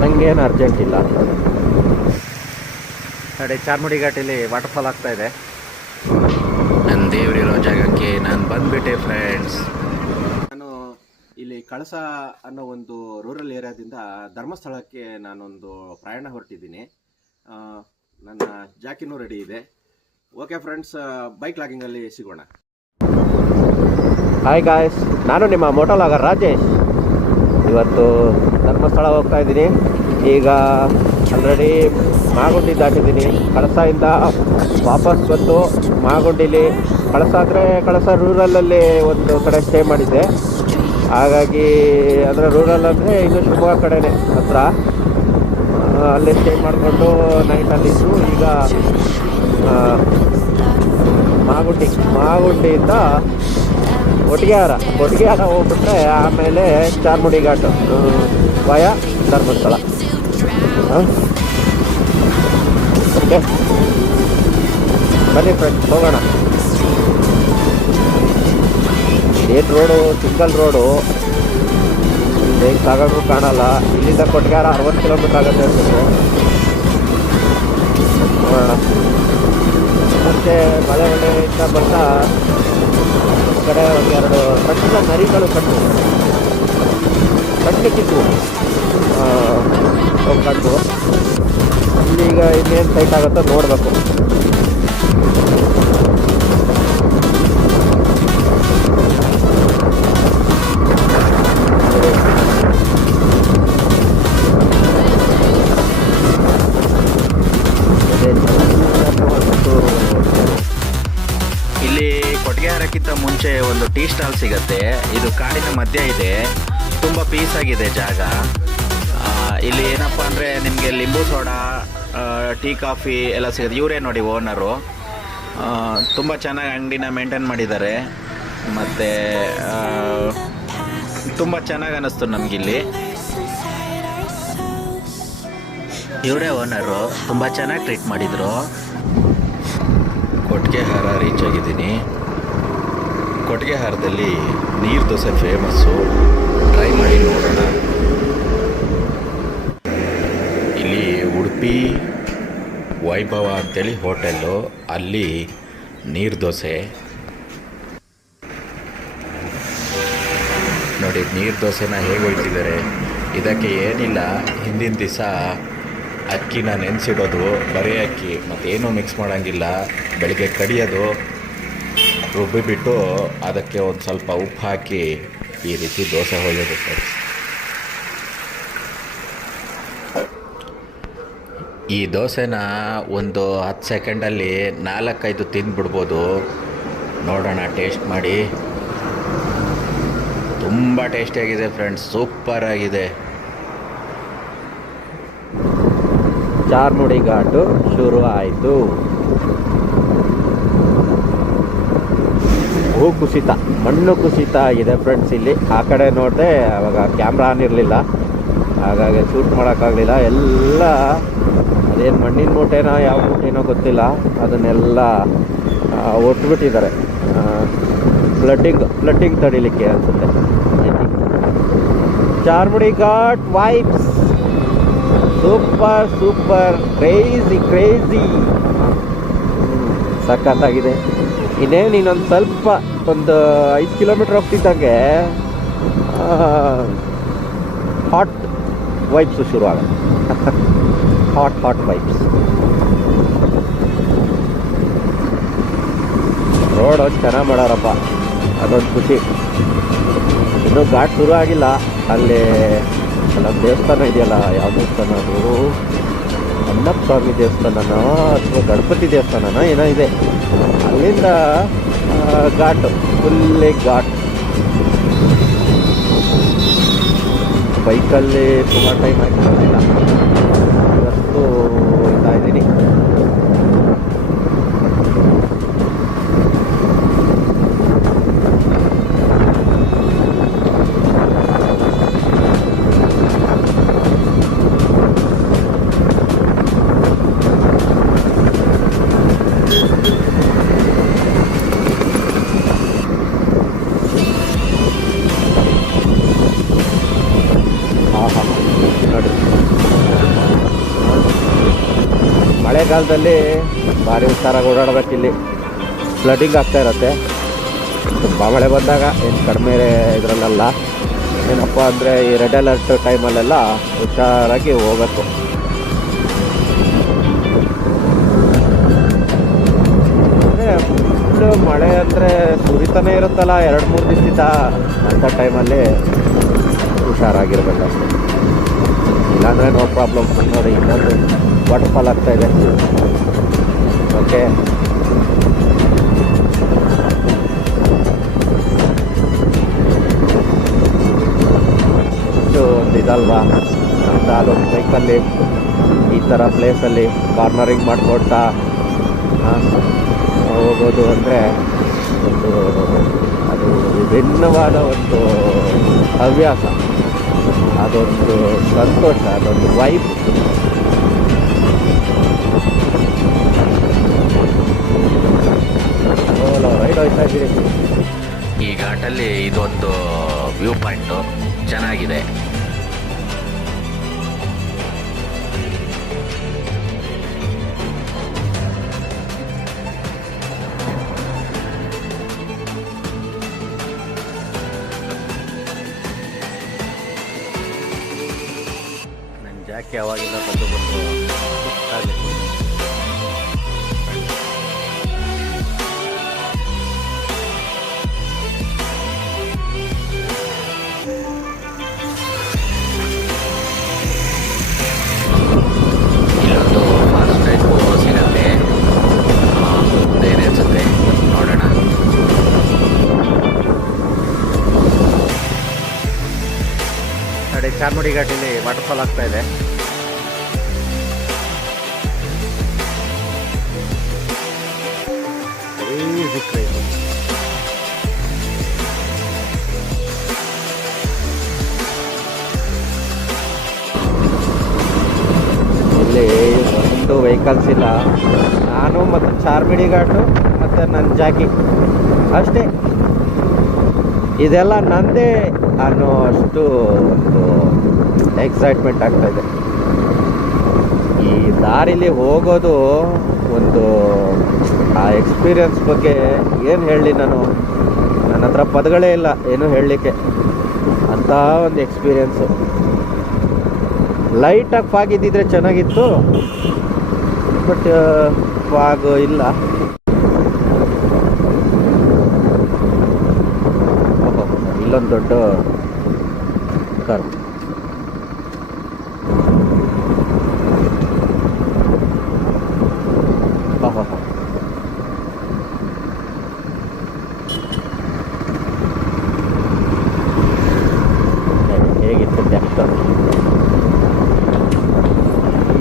ನನಗೇನು ಅರ್ಜೆಂಟ್ ಇಲ್ಲ. ನೋಡಿ ಚಾರ್ಮುಡಿ ಘಾಟಲ್ಲಿ ವಾಟರ್ಫಾಲ್ ಆಗ್ತಾ ಇದೆ. ನನ್ನ ದೇವರಿರೋ ಜಾಗಕ್ಕೆ ನಾನು ಬಂದ್ಬಿಟ್ಟೆ ಫ್ರೆಂಡ್ಸ್. ನಾನು ಇಲ್ಲಿ ಕಳಸ ಅನ್ನೋ ಒಂದು ರೂರಲ್ ಏರಿಯಾದಿಂದ ಧರ್ಮಸ್ಥಳಕ್ಕೆ ನಾನೊಂದು ಪ್ರಯಾಣ ಹೊರಟಿದ್ದೀನಿ. ನನ್ನ ಜಾಕಿನೂ ರೆಡಿ ಇದೆ. ಓಕೆ ಫ್ರೆಂಡ್ಸ್, ಬೈಕ್ ಲಾಗಿಂಗಲ್ಲಿ ಸಿಗೋಣ. ಹಾಯ್ ಗಾಯ್ಸ್, ನಾನು ನಿಮ್ಮ ಮೋಟೋ ಲಾಗರ್ ರಾಜೇಶ್. ಇವತ್ತು ಧರ್ಮಸ್ಥಳ ಹೋಗ್ತಾ ಇದ್ದೀನಿ. ಈಗ ಆಲ್ರೆಡಿ ಮಾಗುಂಡಿ ದಾಟಿದ್ದೀನಿ. ಕಳಸದಿಂದ ವಾಪಸ್ ಬಂದು ಮಾಗುಂಡಿಲಿ ಕಳಸ ಅಂದರೆ ಕಳಸ ರೂರಲಲ್ಲಿ ಒಂದು ಕಡೆ ಸ್ಟೇ ಮಾಡಿದ್ದೆ. ಹಾಗಾಗಿ ಅಂದರೆ ರೂರಲ್ ಅಂದರೆ ಇನ್ನು ಶಿವಮೊಗ್ಗ ಕಡೆನೇ ಹತ್ರ. ಅಲ್ಲಿ ಸ್ಟೇ ಮಾಡಿಕೊಂಡು ನೈಟಲ್ಲಿದ್ದು ಈಗ ಮಾಗುಂಡಿಯಿಂದ ಕೊಟ್ಟಿಗೆಹಾರ ಹೋಗ್ಬಿಟ್ರೆ ಆಮೇಲೆ ಚಾರ್ಮುಡಿ ಘಾಟ್ ವಯ ಧರ್ಮಸ್ಥಳ. ಓಕೆ ಬನ್ನಿ ಫ್ರೆಂಡ್ಸ್, ಹೋಗೋಣ. ಏನು ರೋಡು, ಸಿಂಗಲ್ ರೋಡು, ಹೇಗೆ ಸಾಗಾದ್ರೂ ಕಾಣಲ್ಲ. ಇಲ್ಲಿಂದ ಕೊಟ್ಟಿಗೆಹಾರ 60 ಕಿಲೋಮೀಟ್ರ್ ಆಗುತ್ತೆ ಅನ್ಸುತ್ತೆ. ನೋಡೋಣ. ಮತ್ತು ಮಳೆ ಇಂದ ಬರ್ತಾ ಕಡೆ ಒಂದೆರಡು ಸಣ್ಣ ನರಿಗಳು ಕಣ್ಣಿಕ್ಕಿದ್ವು ಕಂಡು. ಇಲ್ಲೀಗ ಇನ್ನೇನು ಸೈಟ್ ಆಗುತ್ತೋ ನೋಡಬೇಕು. ಇಲ್ಲಿ ಕೊಟ್ಟಿಗೆಹಾರಕ್ಕಿಂತ ಮುಂಚೆ ಒಂದು ಟೀ ಸ್ಟಾಲ್ ಸಿಗುತ್ತೆ. ಇದು ಕಾಡಿನ ಮಧ್ಯೆ ಇದೆ, ತುಂಬ ಪೀಸ್ ಆಗಿದೆ ಜಾಗ. ಇಲ್ಲಿ ಏನಪ್ಪ ಅಂದರೆ ನಿಮಗೆ ಲಿಂಬು ಸೋಡಾ, ಟೀ, ಕಾಫಿ ಎಲ್ಲ ಸಿಗುತ್ತೆ. ಇವರೇ ನೋಡಿ ಓನರು. ತುಂಬ ಚೆನ್ನಾಗಿ ಅಂಗಡಿನ ಮೇಂಟೈನ್ ಮಾಡಿದ್ದಾರೆ. ಮತ್ತು ತುಂಬ ಚೆನ್ನಾಗಿ ಅನ್ನಿಸ್ತು ನಮಗಿಲ್ಲಿ. ಇವರೇ ಓನರು, ತುಂಬ ಚೆನ್ನಾಗಿ ಟ್ರೀಟ್ ಮಾಡಿದರು. ಕೊಟ್ಟಿಗೆಹಾರ ರೀಚ್ ಆಗಿದ್ದೀನಿ. ಕೊಟ್ಟಿಗೆಹಾರದಲ್ಲಿ ನೀರು ದೋಸೆ ಫೇಮಸ್ಸು, ಟ್ರೈ ಮಾಡಿ ನೋಡೋಣ. ಇಲ್ಲಿ ಉಡುಪಿ ವೈಭವ ಅಂತೇಳಿ ಹೋಟೆಲ್ಲು, ಅಲ್ಲಿ ನೀರು ದೋಸೆ ನೋಡಿ. ನೀರು ದೋಸೆನ ಹೇಗೆ ಒಯ್ತಿದ್ದಾರೆ. ಇದಕ್ಕೆ ಏನಿಲ್ಲ, ಹಿಂದಿನ ದಿವಸ ಅಕ್ಕಿನ ನೆನೆಸಿಡೋದು, ಬರೀ ಅಕ್ಕಿ, ಮತ್ತೇನೂ ಮಿಕ್ಸ್ ಮಾಡೋಂಗಿಲ್ಲ. ಬೆಳಗ್ಗೆ ಕಡಿಯೋದು, ರುಬ್ಬಿಬಿಟ್ಟು ಅದಕ್ಕೆ ಒಂದು ಸ್ವಲ್ಪ ಉಪ್ಪು ಹಾಕಿ ಈ ರೀತಿ ದೋಸೆ ಹೊಯ್ಯೋದು. ಈ ದೋಸೆನ ಒಂದು 10 ಸೆಕೆಂಡಲ್ಲಿ 4-5 ತಿಂದುಬಿಡ್ಬೋದು. ನೋಡೋಣ, ಟೇಸ್ಟ್ ಮಾಡಿ. ತುಂಬ ಟೇಸ್ಟಿಯಾಗಿದೆ ಫ್ರೆಂಡ್ಸ್, ಸೂಪರ್ ಆಗಿದೆ. ಚಾರ್ಮುಡಿ ಘಾಟು ಶುರು ಆಯಿತು. ಕುಸಿತ, ಮಣ್ಣು ಕುಸಿತ ಇದೆ ಫ್ರೆಂಡ್ಸ್. ಇಲ್ಲಿ ಆ ಕಡೆ ನೋಡಿದೆ, ಆವಾಗ ಕ್ಯಾಮ್ರಾ ಆನ್ ಇರಲಿಲ್ಲ, ಹಾಗಾಗಿ ಶೂಟ್ ಮಾಡೋಕ್ಕಾಗಲಿಲ್ಲ. ಎಲ್ಲ ಅದೇನು ಮಣ್ಣಿನ ಮೂಟೆನೋ ಯಾವ ಮೂಟೆನೋ ಗೊತ್ತಿಲ್ಲ, ಅದನ್ನೆಲ್ಲ ಒಟ್ಬಿಟ್ಟಿದ್ದಾರೆ. ಫ್ಲಡ್ಡಿಂಗ್ ತಡಿಲಿಕ್ಕೆ ಅನಿಸುತ್ತೆ. Charmadi ghat vibes super crazy ಸಖತ್ತಾಗಿದೆ. ಇನ್ನೇನು ಇನ್ನೊಂದು ಸ್ವಲ್ಪ ಒಂದು 5 ಕಿಲೋಮೀಟ್ರ್ ಹೋಗ್ತಿದ್ದಂಗೆ ಹಾಟ್ ವೈಬ್ಸು ಶುರು ಆಗುತ್ತೆ. Hot vibes. ರೋಡ್ ಒಂದು ಚೆನ್ನಾಗಿ ಮಾಡೋರಪ್ಪ, ಅದೊಂದು ಖುಷಿ. ಇನ್ನೂ ಘಾಟ್ ಶುರು ಆಗಿಲ್ಲ. ಅಲ್ಲಿ ಅಲ್ಲೊಂದು ದೇವಸ್ಥಾನ ಇದೆಯಲ್ಲ, ಯಾವ ದೇವಸ್ಥಾನ ಅದು, ಅಣ್ಣಪ್ಪ ಸ್ವಾಮಿ ದೇವಸ್ಥಾನನೋ ಅಥವಾ ಗಣಪತಿ ದೇವಸ್ಥಾನನೋ ಏನೋ ಇದೆ. ಅಲ್ಲಿಂದ ಘಾಟು, ಫುಲ್ಲಿ ಘಾಟ್. ಬೈಕಲ್ಲಿ ಸುಮಾರು ಟೈಮ್ ಆಗಿರೋದಿಲ್ಲ, ಇವತ್ತು ಇರ್ತಾ ಇದ್ದೀನಿ. ನೋಡಿ. ಮಳೆಗಾಲದಲ್ಲಿ ಭಾರಿ ಹುಷಾರಾಗಿ ಓಡಾಡ್ಬೇಕು. ಇಲ್ಲಿ ಫ್ಲಡ್ಡಿಂಗ್ ಆಗ್ತಾ ಇರುತ್ತೆ. ತುಂಬ ಮಳೆ ಬಂದಾಗ ಏನು ಕಡಿಮೆ ಇದರಲ್ಲೆಲ್ಲ ಏನಪ್ಪ ಅಂದರೆ ಈ ರೆಡ್ ಅಲರ್ಟ್ ಟೈಮಲ್ಲೆಲ್ಲ ಹುಷಾರಾಗಿ ಹೋಗಬೇಕು. ಅಂದರೆ ಫುಲ್ಲು ಮಳೆ ಅಂದರೆ ಸುರಿತಾನೆ ಇರುತ್ತಲ್ಲ 2-3 ದಿವಸದಿಂದ, ಅಂಥ ಟೈಮಲ್ಲಿ ಹುಷಾರಾಗಿರ್ಬೇಕು ಅಷ್ಟೇ. ಇಲ್ಲಾಂದರೆ ನೋ ಪ್ರಾಬ್ಲಮ್. ನೋಡಿ ಇನ್ನೊಂದು ವಾಟರ್ ಫಾಲ್ ಆಗ್ತಾಯಿದೆ. ಓಕೆ, ಒಂದು ಇದಲ್ವಾ ಅಂತ ಅದೊಂದು ಬೈಕಲ್ಲಿ ಈ ಥರ ಪ್ಲೇಸಲ್ಲಿ ಕಾರ್ನರಿಂಗ್ ಮಾಡಿಕೊಡ್ತಾ ಹೋಗೋದು ಅಂದರೆ ಒಂದು ಅದು ವಿಭಿನ್ನವಾದ ಒಂದು ಹವ್ಯಾಸ, ಅದೊಂದು ಸಂತೋಷ, ಅದೊಂದು ವೈಬ್. ರೈಡ್ ಹೋಗ್ತಾ ಇದ್ದೀರಿ. ಈ ಘಾಟಲ್ಲಿ ಇದೊಂದು ವ್ಯೂ ಪಾಯಿಂಟು ಚೆನ್ನಾಗಿದೆ. ನನ್ನ ಜಾಕಿ ಯಾವಾಗಿಂದ ಬಂದು ಇಲ್ಲೊಂದು ಫಾಸ್ಟ್ ರೈಡ್ ಸಿಗತ್ತೆ, ಮುಂದೇನೆ ಅನ್ಸುತ್ತೆ, ನೋಡೋಣ. ನೋಡಿ, ಚಾರ್ಮುಡಿ ಘಾಟಿಲಿ ವಾಟರ್ ಫಾಲ್ ಆಗ್ತಾ ಇದೆ. ಇಲ್ಲಿ ಒಂದು ವೆಹಿಕಲ್ಸ್ ಇಲ್ಲ. ನಾನು ಮತ್ತು ಚಾರ್ಮಿಡಿ ಘಾಟು ಮತ್ತು ನನ್ನ ಜಾಕಿ ಅಷ್ಟೇ. ಇದೆಲ್ಲ ನಂದೇ ಅನ್ನೋ ಅಷ್ಟು ಒಂದು ಎಕ್ಸೈಟ್ಮೆಂಟ್ ಆಗ್ತಾಯಿದೆ. ಈ ದಾರಿಲಿ ಹೋಗೋದು ಒಂದು ಆ ಎಕ್ಸ್ಪೀರಿಯನ್ಸ್ ಬಗ್ಗೆ ಏನು ಹೇಳಲಿ ನಾನು, ನನ್ನ ಹತ್ರ ಪದಗಳೇ ಇಲ್ಲ ಏನು ಹೇಳಲಿಕ್ಕೆ. ಅಂಥ ಒಂದು ಎಕ್ಸ್ಪೀರಿಯನ್ಸು. ಲೈಟಾಗಿ ಫಾಗ್ ಇದ್ದಿದ್ರೆ ಚೆನ್ನಾಗಿತ್ತು, ಬಟ್ ಫಾಗ್ ಇಲ್ಲ. ಇಲ್ಲೊಂದು ದೊಡ್ಡ ಕರ್ವ್. ಹೇಗಿತ್ತು ಡೆಪ್ತ್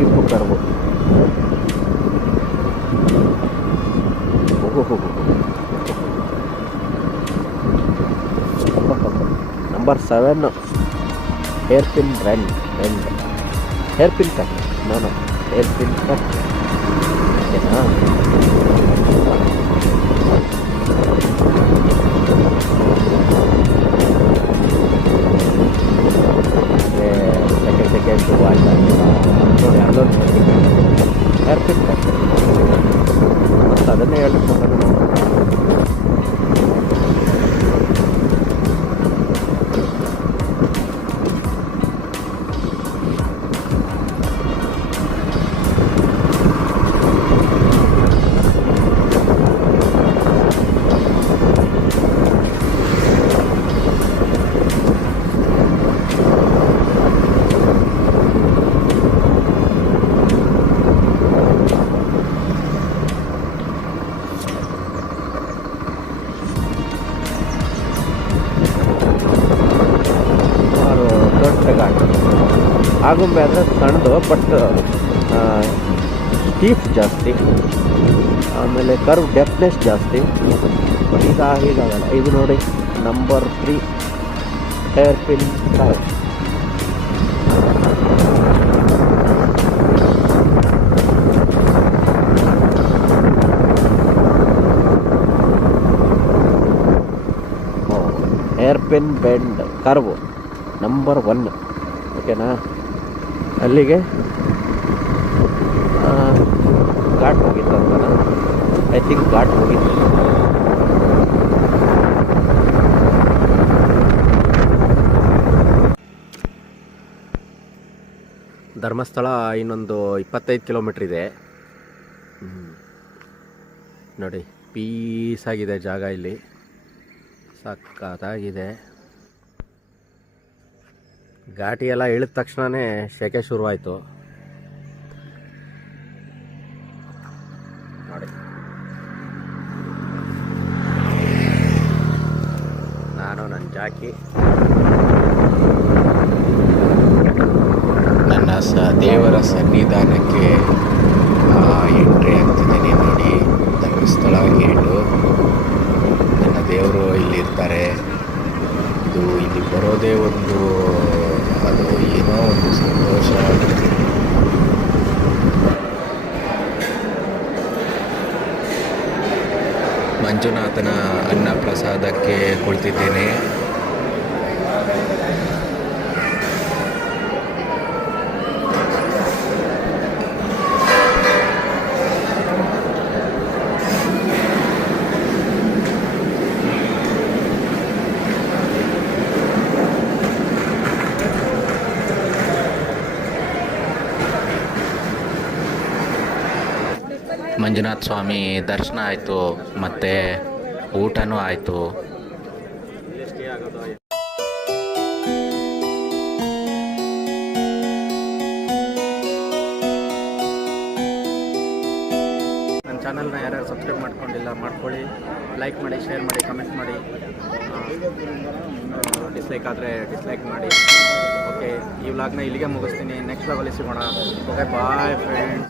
ಈಪು curve. Number 7 hairpin bend. Hairpin cut, no hairpin cut. ಓಕೆನಾ? ಸೆಕೆಂಡ್ ವಾಚ್ ನೋಡಿ, ಅಲ್ಲೊಂದು ಹೇರ್ ಪಿನ್ ಕಟ್. ಮತ್ತು ಅದನ್ನೇ ಹೇಳ್ಬೇಕು ನಾವು. ಆಗುಂಬೆ ಅಂದರೆ ಸಣ್ಣದು, ಬಟ್ ಸ್ಟೀಪ್ ಜಾಸ್ತಿ, ಆಮೇಲೆ ಕರ್ವ್ ಡೆಪ್ನೆಸ್ ಜಾಸ್ತಿ. ಹೀಗಾಗಲ್ಲ. ಇದು ನೋಡಿ, number 3 hair pin curve. Hair pin bend curve number 1. ಓಕೆನಾ? ಅಲ್ಲಿಗೆ ಘಾಟ್ ಮುಗೀತು ಅಂತಲ್ಲ, ಐ ಥಿಂಕ್ ಘಾಟ್ ಮುಗೀತು. ಧರ್ಮಸ್ಥಳ ಇನ್ನೊಂದು 25 ಕಿಲೋಮೀಟ್ರ್ ಇದೆ. ನೋಡಿ ಪೀಸಾಗಿದೆ ಜಾಗ, ಇಲ್ಲಿ ಸಕ್ಕತ್ತಾಗಿದೆ. ಘಾಟಿ ಎಲ್ಲ ಇಳಿದ ತಕ್ಷಣವೇ ಸೆಕೆ ಶುರುವಾಯಿತು ನೋಡಿ. ನಾನು ನನ್ನ ಜಾಕಿ ನನ್ನ ದೇವರ ಸನ್ನಿಧಾನಕ್ಕೆ ಎಂಟ್ರಿ ಆಗ್ತಿದ್ದೀನಿ ನೋಡಿ. ಧರ್ಮಸ್ಥಳ ಗೇಟು. ನನ್ನ ದೇವರು ಇಲ್ಲಿರ್ತಾರೆ. ಇದು ಇಲ್ಲಿ ಬರೋದೇ ಒಂದು ಅದು ಏನೋ ಒಂದು ಸಂತೋಷ. ಮಂಜುನಾಥನ ಅನ್ನ ಪ್ರಸಾದಕ್ಕೆ ಕುಳಿತಿದ್ದೇನೆ. ಮಂಜುನಾಥ ಸ್ವಾಮಿ ದರ್ಶನ ಆಯಿತು, ಮತ್ತು ಊಟನೂ ಆಯಿತು. ನನ್ನ ಚಾನಲ್ನ ಯಾರ್ಯಾರು ಸಬ್ಸ್ಕ್ರೈಬ್ ಮಾಡ್ಕೊಂಡಿಲ್ಲ ಮಾಡ್ಕೊಳ್ಳಿ, ಲೈಕ್ ಮಾಡಿ, ಶೇರ್ ಮಾಡಿ, ಕಮೆಂಟ್ ಮಾಡಿ, ಡಿಸ್ಲೈಕ್ ಆದರೆ ಡಿಸ್ಲೈಕ್ ಮಾಡಿ. ಓಕೆ, ಈ ವ್ಲಾಗ್ನ ಇಲ್ಲಿಗೆ ಮುಗಿಸ್ತೀನಿ. ನೆಕ್ಸ್ಟ್ ವ್ಲಾಗಲ್ಲಿ ಸಿಗೋಣ. Okay, bye friends.